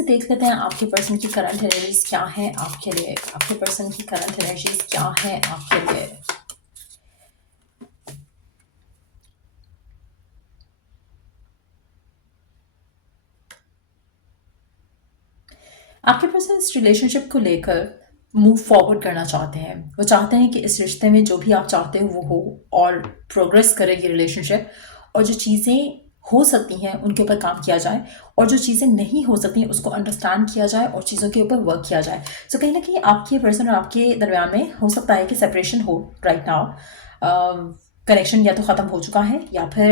से देख लेते हैं आपके पर्सन की करंट एनर्जीज क्या है आपके लिए। आपके पर्सन की करंट एनर्जीज क्या है आपके लिए। आपके पर्सन इस रिलेशनशिप को लेकर मूव फॉरवर्ड करना चाहते हैं। वो चाहते हैं कि इस रिश्ते में जो भी आप चाहते हो वो हो और प्रोग्रेस करे ये रिलेशनशिप, और जो चीज़ें हो सकती हैं उनके ऊपर काम किया जाए, और जो चीज़ें नहीं हो सकती हैं उसको अंडरस्टैंड किया जाए और चीज़ों के ऊपर वर्क किया जाए। सो कहीं ना कहीं आपके पर्सन और आपके दरमियान में हो सकता है कि सेपरेशन हो राइट नाउ। कनेक्शन या तो ख़त्म हो चुका है या फिर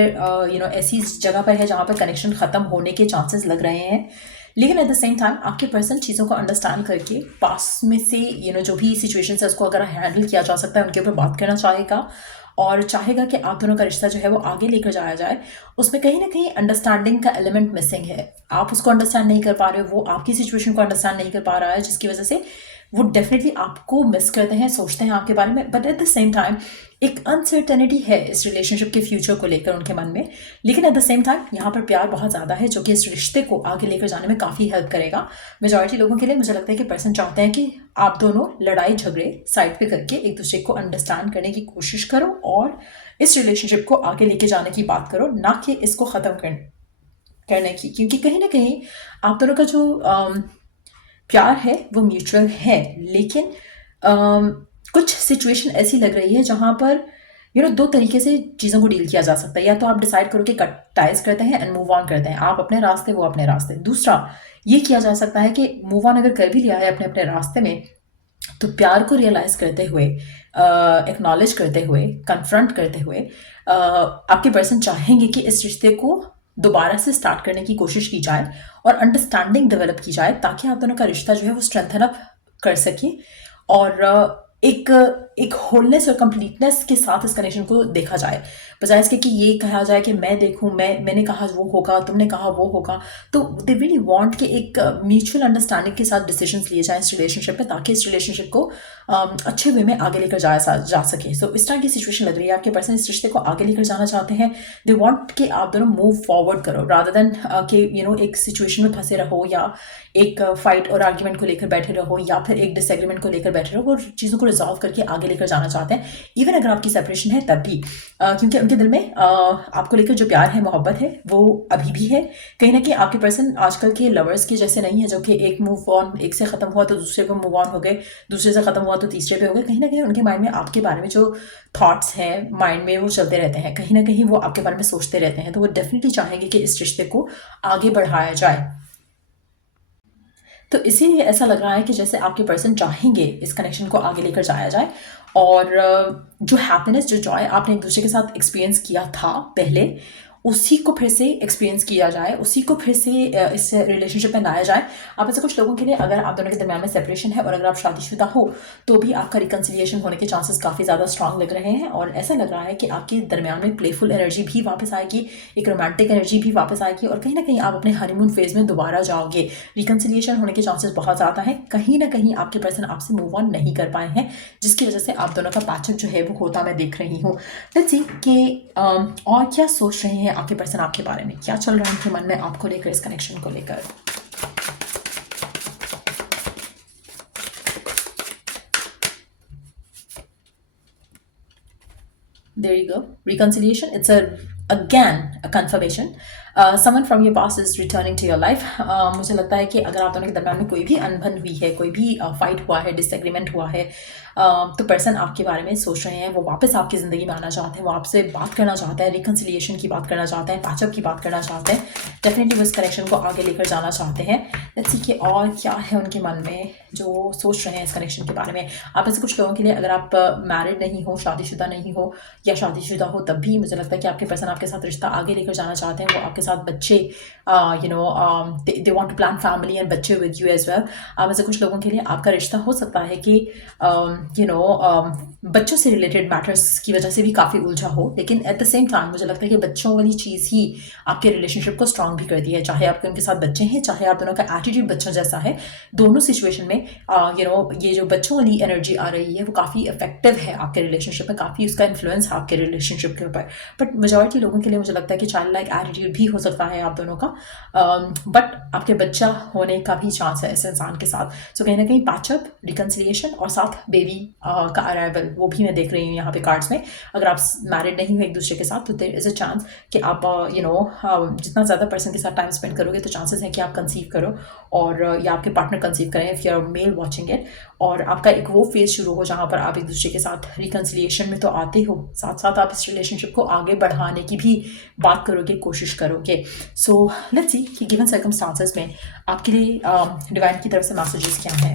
ऐसी जगह पर है जहाँ पर कनेक्शन ख़त्म होने के चांसेस लग रहे हैं। लेकिन एट द सेम टाइम आपके पर्सन चीज़ों को अंडरस्टैंड करके पास में से जो भी सिचुएशन है उसको अगर हैंडल किया जा सकता है उनके ऊपर बात करना चाहेगा, और चाहेगा कि आप दोनों का रिश्ता जो है वो आगे लेकर जाया जाए। उसमें कहीं ना कहीं अंडरस्टैंडिंग का एलिमेंट मिसिंग है। आप उसको अंडरस्टैंड नहीं कर पा रहे हो, वो आपकी सिचुएशन को अंडरस्टैंड नहीं कर पा रहा है, जिसकी वजह से वो डेफिनेटली आपको मिस करते हैं, सोचते हैं आपके बारे में। But at the same time एक अनसर्टेनिटी है इस रिलेशनशिप के फ्यूचर को लेकर उनके मन में। लेकिन एट द सेम टाइम यहाँ पर प्यार बहुत ज़्यादा है जो कि इस रिश्ते को आगे लेकर जाने में काफ़ी हेल्प करेगा। मेजॉरिटी लोगों के लिए मुझे लगता है कि पर्सन चाहते हैं कि आप दोनों लड़ाई झगड़े साइड पे करके एक दूसरे को अंडरस्टैंड करने की कोशिश करो और इस रिलेशनशिप को आगे लेके जाने की बात करो, ना कि इसको ख़त्म करने की। क्योंकि कहीं ना कहीं आप दोनों का जो प्यार है वो म्यूचुअल है, लेकिन कुछ सिचुएशन ऐसी लग रही है जहाँ पर दो तरीके से चीज़ों को डील किया जा सकता है। या तो आप डिसाइड करो कि कट टाइज करते हैं एंड मूव ऑन करते हैं, आप अपने रास्ते वो अपने रास्ते। दूसरा ये किया जा सकता है कि मूव ऑन अगर कर भी लिया है अपने अपने रास्ते में, तो प्यार को रियलाइज करते हुए, एक्नॉलेज करते हुए, कन्फ्रंट करते हुए आपके पर्सन चाहेंगे कि इस रिश्ते को दोबारा से स्टार्ट करने की कोशिश की जाए और अंडरस्टैंडिंग डेवलप की जाए, ताकि आप दोनों का रिश्ता जो है वो स्ट्रेंथन अप कर सके और एक एक होलनेस और कंप्लीटनेस के साथ इस कनेक्शन को देखा जाए, बजाय इसके कि ये कहा जाए कि मैं देखूं, मैंने कहा वो होगा, तुमने कहा वो होगा। तो दे रियली वांट कि एक म्यूचुअल अंडरस्टैंडिंग के साथ डिसीजंस लिए जाएं इस रिलेशनशिप में, ताकि इस रिलेशनशिप को अच्छे वे में आगे लेकर जाया जा सके। सो इस तरह की सिचुएशन लग रही है। आपके पर्सन इस रिश्ते को आगे लेकर जाना चाहते हैं। दे वांट कि आप दोनों मूव फॉरवर्ड करो, रादर देन कि एक सिचुएशन में फंसे रहो, या एक फाइट और आर्ग्यूमेंट को लेकर बैठे रहो, या फिर एक डिसएग्रीमेंट को लेकर बैठे रहो। वो चीज़ों को रिजॉल्व करके आगे लेकर जाना चाहते हैं, इवन अगर आपकी सेपरेशन है तब भी, क्योंकि उनके दिल में आपको लेकर जो प्यार है, मोहब्बत है, वो अभी भी है। कहीं ना कहीं आपके पर्सन आजकल के लवर्स के जैसे नहीं है, जो कि एक मूव ऑन, एक से ख़त्म हुआ तो दूसरे को मूव ऑन हो गए, दूसरे से ख़त्म हुआ तो तीसरे पे हो गए। कहीं ना कहीं उनके माइंड में आपके बारे में जो थॉट्स हैं माइंड में वो चलते रहते हैं, कहीं ना कहीं वो आपके बारे में सोचते रहते हैं। तो वो डेफिनेटली चाहेंगे कि इस रिश्ते को आगे बढ़ाया जाए। तो इसीलिए ऐसा लग रहा है कि जैसे आपके पर्सन चाहेंगे इस कनेक्शन को आगे लेकर जाया जाए, और जो हैप्पीनेस, जो जॉय आपने एक दूसरे के साथ एक्सपीरियंस किया था पहले, उसी को फिर से एक्सपीरियंस किया जाए, उसी को फिर से इस रिलेशनशिप में लाया जाए। आप ऐसे कुछ लोगों के लिए, अगर आप दोनों के दरमियान में सेपरेशन है और अगर आप शादीशुदा हो, तो भी आपका रिकन्सिलिएशन होने के चांसेस काफ़ी ज़्यादा स्ट्रांग लग रहे हैं। और ऐसा लग रहा है कि आपके दरमियान में प्लेफुल एनर्जी भी वापस आएगी, एक रोमांटिक एनर्जी भी वापस आएगी, और कहीं ना कहीं आप अपने हनीमून फेज में दोबारा जाओगे। रिकन्सिलिएशन होने के चांसेस बहुत ज़्यादा हैं। कहीं ना कहीं आपके पर्सन आपसे मूव ऑन नहीं कर पाए हैं, जिसकी वजह से आप दोनों का पैचअप जो है वो होता मैं देख रही हूँ। लेट्स सी कि और क्या सोच रहे हैं आपके पर्सन आपके बारे में, क्या चल रहा है उनके मन में आपको लेकर, इस कनेक्शन को लेकर। There you go. Reconciliation. It's again a confirmation. Someone from your past is returning to your life. मुझे लगता है कि अगर आप दोनों के दरम्यान में कोई भी अनबन हुई है, कोई भी फाइट हुआ है, डिसएग्रीमेंट हुआ है, तो पर्सन आपके बारे में सोच रहे हैं, वो वापस आपकी ज़िंदगी में आना चाहते हैं, वो आपसे बात करना चाहते हैं, रिकन्सिलिएशन की बात करना चाहते हैं, पैचअप की बात करना चाहते हैं। डेफिनेटली वो इस कनेक्शन को आगे लेकर जाना चाहते हैं। लेट्स सी कि और क्या है उनके मन में जो सोच रहे हैं इस कनेक्शन के बारे में। आप ऐसे कुछ लोगों के लिए, अगर आप मैरिड नहीं हो, शादीशुदा नहीं हो, या शादीशुदा हो, तब भी मुझे लगता है कि आपके पर्सन आपके साथ रिश्ता आगे लेकर जाना चाहते हैं। वो आपके साथ बच्चे, they want to plan family and बच्चे विद यू एज वेल। आप ऐसे कुछ लोगों के लिए आपका रिश्ता हो सकता है कि बच्चों से रिलेटेड मैटर्स की वजह से भी काफ़ी उलझा हो, लेकिन एट द सेम टाइम मुझे लगता है कि बच्चों वाली चीज़ ही आपके रिलेशनशिप को स्ट्रांग भी करती है। चाहे आपके उनके साथ बच्चे हैं, चाहे आप दोनों का एटीट्यूड बच्चों जैसा है, दोनों सिचुएशन में ये जो बच्चों वाली एनर्जी आ रही है वो काफ़ी इफेक्टिव है आपके रिलेशनशिप में, काफ़ी उसका इन्फ्लुएंस है आपके रिलेशनशिप के ऊपर। बट मेजॉरिटी लोगों के लिए मुझे लगता है कि चाइल्ड लाइक एटीट्यूड भी हो सकता है आप दोनों का, बट आपके बच्चा होने का भी चांस है इस इंसान के साथ। सो कहीं ना कहीं पैचअप, रिकन्सिलिएशन और साथ बेबी का अराइवल, वो भी मैं देख रही हूँ यहाँ पे कार्ड्स में। अगर आप मैरिड नहीं हो एक दूसरे के साथ तो देयर इज़ अ चांस कि आप जितना ज़्यादा पर्सन के साथ टाइम स्पेंड करोगे तो चांसेस हैं कि आप कंसीव करो, और या आपके पार्टनर कंसीव करें if you are male watching it. और आपका एक वो फेज शुरू हो जहाँ पर आप एक दूसरे के साथ रिकन्सिलिएशन में तो आते हो, साथ साथ आप इस रिलेशनशिप को आगे बढ़ाने की भी बात करोगे, कोशिश करोगे। सो लेट्स सी कि गिवन सर्कमस्टांसेस में आपके लिए डिवाइन की तरफ से मैसेजेस क्या हैं।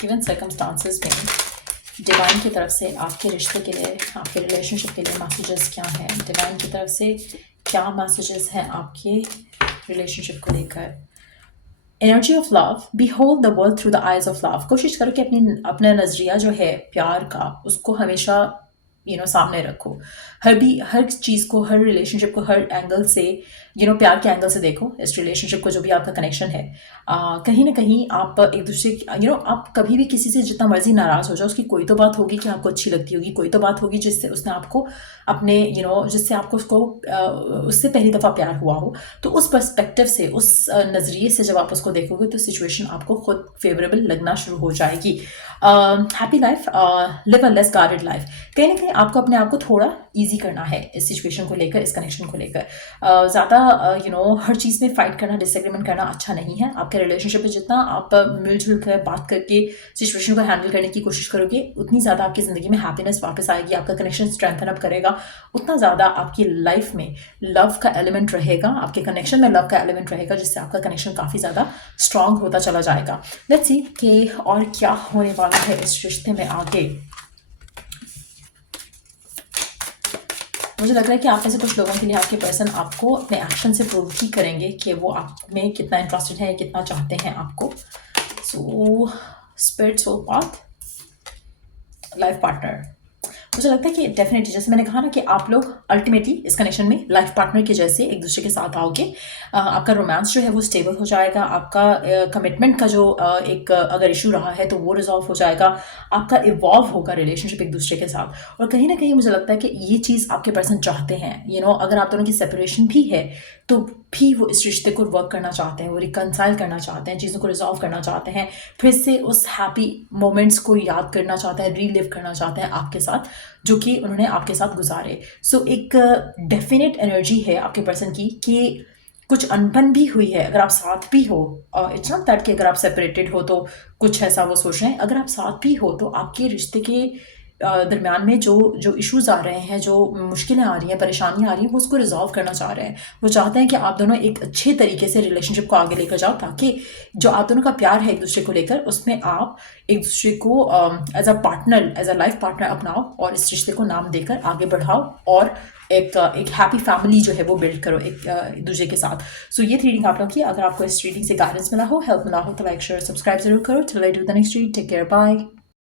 गिवन सर्कमस्टांसेस में डिवाइन की तरफ से आपके रिश्ते के लिए, आपके रिलेशनशिप के लिए मैसेजेस क्या हैं। डिवाइन की तरफ से क्या मैसेजेस हैं आपके रिलेशनशिप को लेकर। Energy of love, behold the world through the eyes of love. कोशिश करो कि अपना नज़रिया जो है प्यार का, उसको हमेशा सामने रखो। हर चीज़ को, हर रिलेशनशिप को हर एंगल से प्यार के एंगल से देखो। इस रिलेशनशिप को, जो भी आपका कनेक्शन है, कहीं ना कहीं आप एक दूसरे आप कभी भी किसी से जितना मर्जी नाराज़ हो जाओ, उसकी कोई तो बात होगी कि आपको अच्छी लगती होगी, कोई तो बात होगी जिससे उसने आपको अपने जिससे आपको उससे पहली दफ़ा प्यार हुआ हो। तो उस पर्सपेक्टिव से, उस नज़रिए से जब आप उसको देखोगे तो सिचुएशन आपको खुद फेवरेबल लगना शुरू हो जाएगी। Happy life, live a less guarded life. कहीं ना कहीं आपको अपने आप को थोड़ा ईजी करना है इस सिचुएशन को लेकर, इस कनेक्शन को लेकर। ज़्यादा हर चीज़ में फाइट करना, डिसएग्रीमेंट करना अच्छा नहीं है। आपके रिलेशनशिप में जितना आप मिलजुल कर बात करके सिचुएशन को हैंडल करने की कोशिश करोगे, उतनी ज़्यादा आपकी ज़िंदगी में हैप्पीनेस वापस आएगी, आपका कनेक्शन स्ट्रेंथन अप करेगा, उतना ज़्यादा आपकी लाइफ में लव का एलिमेंट रहेगा, आपके कनेक्शन में लव का एलिमेंट रहेगा, जिससे आपका कनेक्शन काफ़ी ज़्यादा स्ट्रांग होता चला जाएगा। लेट्स सी कि और क्या होने वाला है इस रिश्ते में आगे। मुझे लग रहा है कि आप में से कुछ लोगों के लिए आपके पर्सन आपको अपने एक्शन से प्रूव ही करेंगे कि वो आप में कितना इंटरेस्टेड है, कितना चाहते हैं आपको। So spirit, soul path, life partner. मुझे लगता है कि डेफिनेटली, जैसे मैंने कहा ना, कि आप लोग अल्टीमेटली इस कनेक्शन में लाइफ पार्टनर के जैसे एक दूसरे के साथ आओगे। आपका रोमांस जो है वो स्टेबल हो जाएगा, आपका कमिटमेंट का जो अगर इशू रहा है तो वो रिजॉल्व हो जाएगा, आपका इवॉल्व होगा रिलेशनशिप एक दूसरे के साथ। और कहीं ना कहीं मुझे लगता है कि ये चीज़ आपके पर्सन चाहते हैं। अगर आप दोनों की सेपरेशन भी है तो भी वो इस रिश्ते को वर्क करना चाहते हैं, वो रिकनसाइल करना चाहते हैं, चीज़ों को रिजॉल्व करना चाहते हैं, फिर से उस हैप्पी मोमेंट्स को याद करना चाहते हैं, रीलिव करना चाहते हैं आपके साथ, जो कि उन्होंने आपके साथ गुजारे। सो एक डेफिनेट एनर्जी है आपके पर्सन की कि कुछ अनबन भी हुई है। अगर आप साथ भी हो, इट्स नॉट दैट कि अगर आप सेपरेटेड हो तो कुछ ऐसा वो सोच रहे हैं। अगर आप साथ भी हो तो आपके रिश्ते के दरमियान में जो इश्यूज आ रहे हैं, जो मुश्किलें आ रही हैं, परेशानियां आ रही हैं, वो उसको रिजॉल्व करना चाह रहे हैं। वो चाहते हैं कि आप दोनों एक अच्छे तरीके से रिलेशनशिप को आगे लेकर जाओ, ताकि जो आप दोनों का प्यार है एक दूसरे को लेकर, उसमें आप एक दूसरे को as a partner, as a life partner अपनाओ और इस रिश्ते को नाम देकर आगे बढ़ाओ, और एक हैप्पी फैमिली जो है वो बिल्ड करो एक दूसरे के साथ। सो ये रीडिंग आप लोगों की। अगर आपको इस रीडिंग से गाइडेंस मिला हो, हेल्प मिला हो, तो लाइक, शेयर, सब्सक्राइब जरूर करो। Till I do the next read, take care, bye.